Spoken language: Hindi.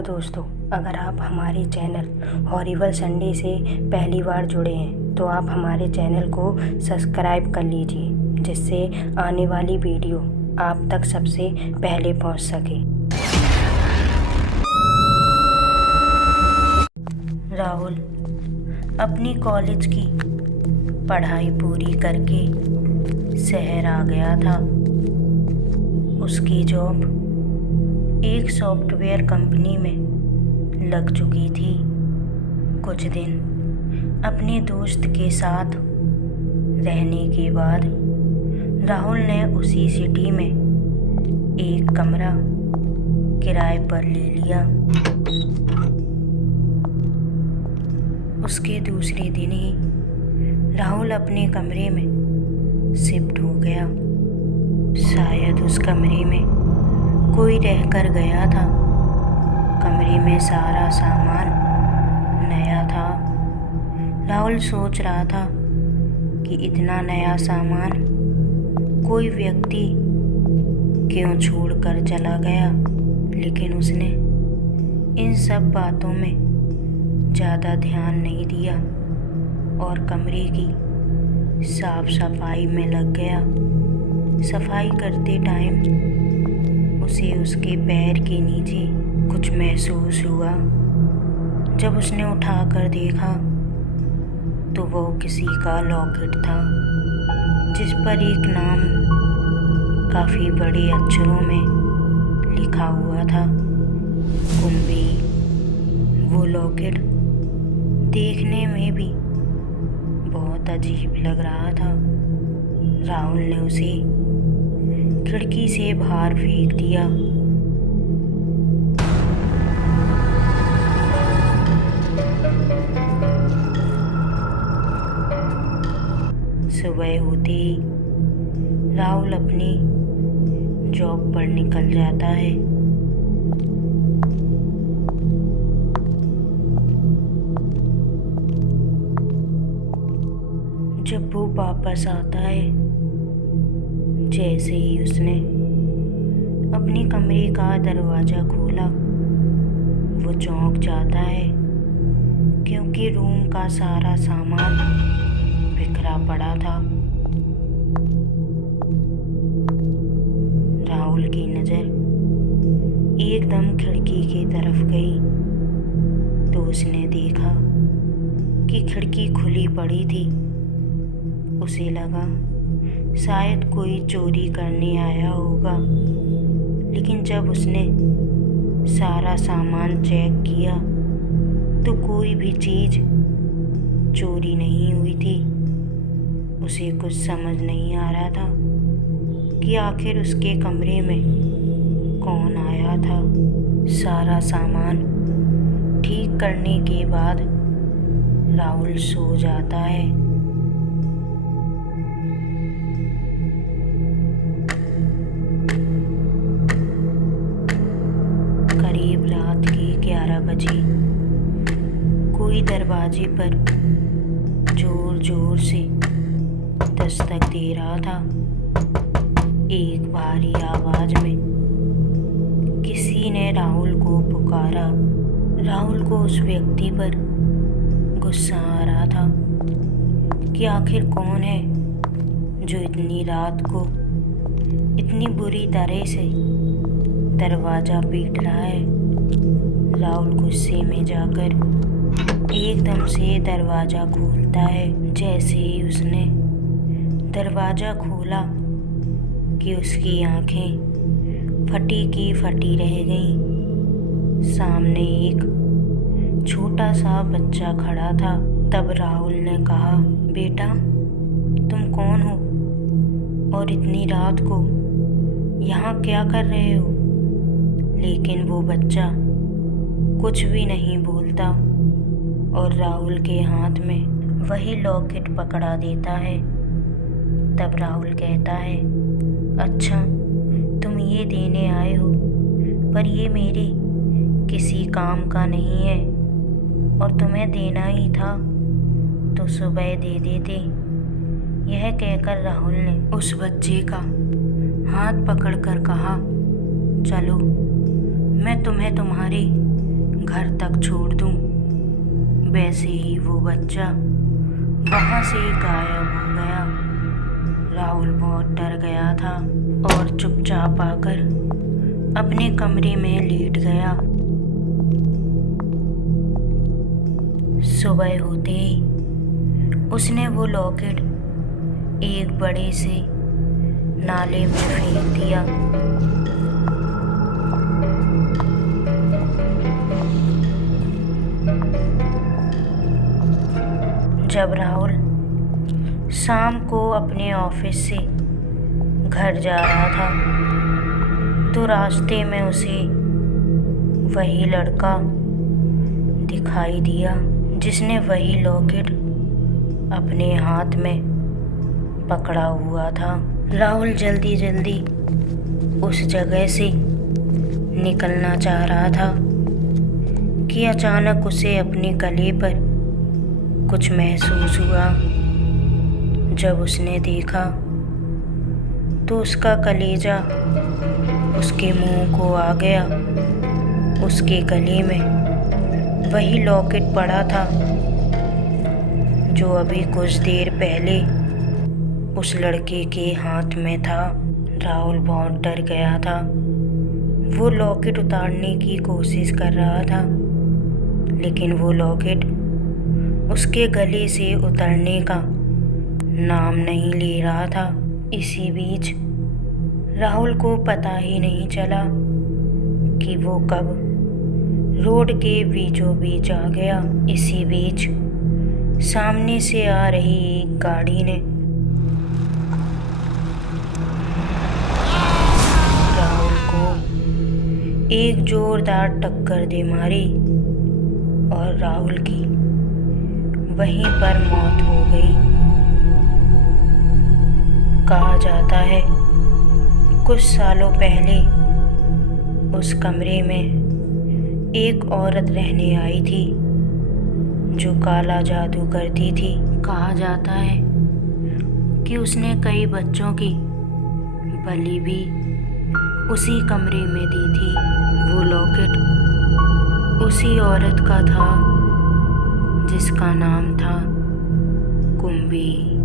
हेलो दोस्तों, अगर आप हमारे चैनल हॉरिबल संडे से पहली बार जुड़े हैं तो आप हमारे चैनल को सब्सक्राइब कर लीजिए, जिससे आने वाली वीडियो आप तक सबसे पहले पहुंच सके। राहुल अपनी कॉलेज की पढ़ाई पूरी करके शहर आ गया था। उसकी जॉब एक सॉफ्टवेयर कंपनी में लग चुकी थी। कुछ दिन अपने दोस्त के साथ रहने के बाद राहुल ने उसी सिटी में एक कमरा किराए पर ले लिया। उसके दूसरे दिन ही राहुल अपने कमरे में शिफ्ट हो गया। शायद उस कमरे में कोई रहकर गया था। कमरे में सारा सामान नया था। राहुल सोच रहा था कि इतना नया सामान कोई व्यक्ति क्यों छोड़कर चला गया, लेकिन उसने इन सब बातों में ज़्यादा ध्यान नहीं दिया और कमरे की साफ सफाई में लग गया। सफाई करते टाइम उसे उसके पैर के नीचे कुछ महसूस हुआ। जब उसने उठाकर देखा तो वो किसी का लॉकेट था, जिस पर एक नाम काफ़ी बड़े अक्षरों में लिखा हुआ था, कुंबी। वो लॉकेट देखने में भी बहुत अजीब लग रहा था। राहुल ने उसे खिड़की से बाहर फेंक दिया। सुबह होते ही राहुल अपनी जॉब पर निकल जाता है। जब वो वापस आता है, जैसे ही उसने अपने कमरे का दरवाज़ा खोला, वो चौंक जाता है, क्योंकि रूम का सारा सामान बिखरा पड़ा था। राहुल की नज़र एकदम खिड़की की तरफ गई तो उसने देखा कि खिड़की खुली पड़ी थी। उसे लगा शायद कोई चोरी करने आया होगा, लेकिन जब उसने सारा सामान चेक किया तो कोई भी चीज़ चोरी नहीं हुई थी। उसे कुछ समझ नहीं आ रहा था कि आखिर उसके कमरे में कौन आया था। सारा सामान ठीक करने के बाद राहुल सो जाता है। करीब रात के 11 बजे कोई दरवाजे पर जोर जोर से दस्तक दे रहा था। एक भारी आवाज में किसी ने राहुल को पुकारा। राहुल को उस व्यक्ति पर गुस्सा आ रहा था कि आखिर कौन है जो इतनी रात को इतनी बुरी तरह से दरवाज़ा पीट रहा है। राहुल गुस्से में जाकर एकदम से दरवाज़ा खोलता है। जैसे ही उसने दरवाज़ा खोला कि उसकी आंखें फटी की फटी रह गईं। सामने एक छोटा सा बच्चा खड़ा था। तब राहुल ने कहा, बेटा तुम कौन हो और इतनी रात को यहाँ क्या कर रहे हो? लेकिन वो बच्चा कुछ भी नहीं बोलता और राहुल के हाथ में वही लॉकेट पकड़ा देता है। तब राहुल कहता है, अच्छा तुम ये देने आए हो, पर ये मेरे किसी काम का नहीं है और तुम्हें देना ही था तो सुबह दे देते। यह कहकर राहुल ने उस बच्चे का हाथ पकड़कर कहा, चलो मैं तुम्हें तुम्हारे घर तक छोड़ दूं। वैसे ही वो बच्चा वहां से गायब हो गया। राहुल बहुत डर गया था और चुपचाप आकर अपने कमरे में लेट गया। सुबह होते ही उसने वो लॉकेट एक बड़े से नाले में फेंक दिया। जब राहुल शाम को अपने ऑफिस से घर जा रहा था तो रास्ते में उसे वही लड़का दिखाई दिया जिसने वही लॉकेट अपने हाथ में पकड़ा हुआ था। राहुल जल्दी जल्दी उस जगह से निकलना चाह रहा था कि अचानक उसे अपने गले पर कुछ महसूस हुआ। जब उसने देखा तो उसका कलेजा उसके मुंह को आ गया। उसके गले में वही लॉकेट पड़ा था जो अभी कुछ देर पहले उस लड़के के हाथ में था। राहुल बहुत डर गया था। वो लॉकेट उतारने की कोशिश कर रहा था लेकिन वो लॉकेट उसके गले से उतरने का नाम नहीं ले रहा था। इसी बीच राहुल को पता ही नहीं चला कि वो कब रोड के बीचों बीच आ गया। इसी बीच सामने से आ रही एक गाड़ी ने राहुल को एक जोरदार टक्कर दे मारी और राहुल की वहीं पर मौत हो गई। कहा जाता है कुछ सालों पहले उस कमरे में एक औरत रहने आई थी जो काला जादू करती थी। कहा जाता है कि उसने कई बच्चों की बलि भी उसी कमरे में दी थी। वो लॉकेट उसी औरत का था जिसका नाम था कुंभी।